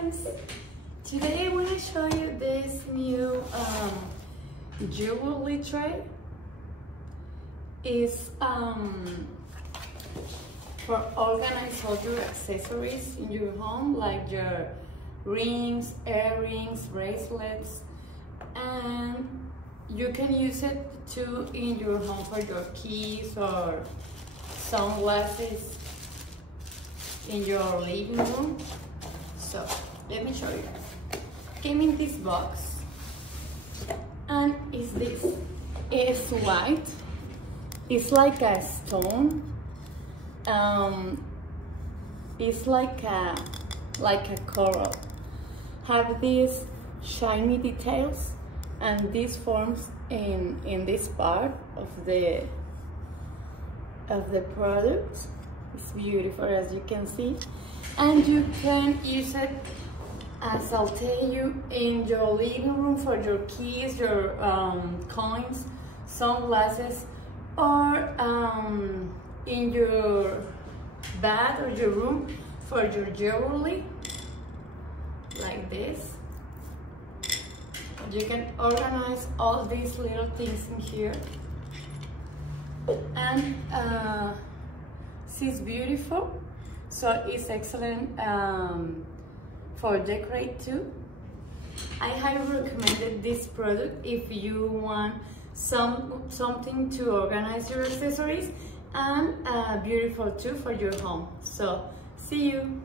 friends! Today I want to show you this new jewelry tray. It's for organize all your accessories in your home, like your rings, earrings, bracelets, and you can use it too in your home for your keys or sunglasses in your living room. So let me show you. Came in this box, and it's white. It's like a stone. It's like a coral. Have these shiny details, and this forms in this part of the product. It's beautiful, as you can see, and you can use it, as I'll tell you, in your living room for your keys, your coins, sunglasses, or in your bath or your room for your jewelry, like this. You can organize all these little things in here, and it's beautiful, so it's excellent for decorate too. I highly recommend this product if you want something to organize your accessories, and beautiful too for your home. So see you.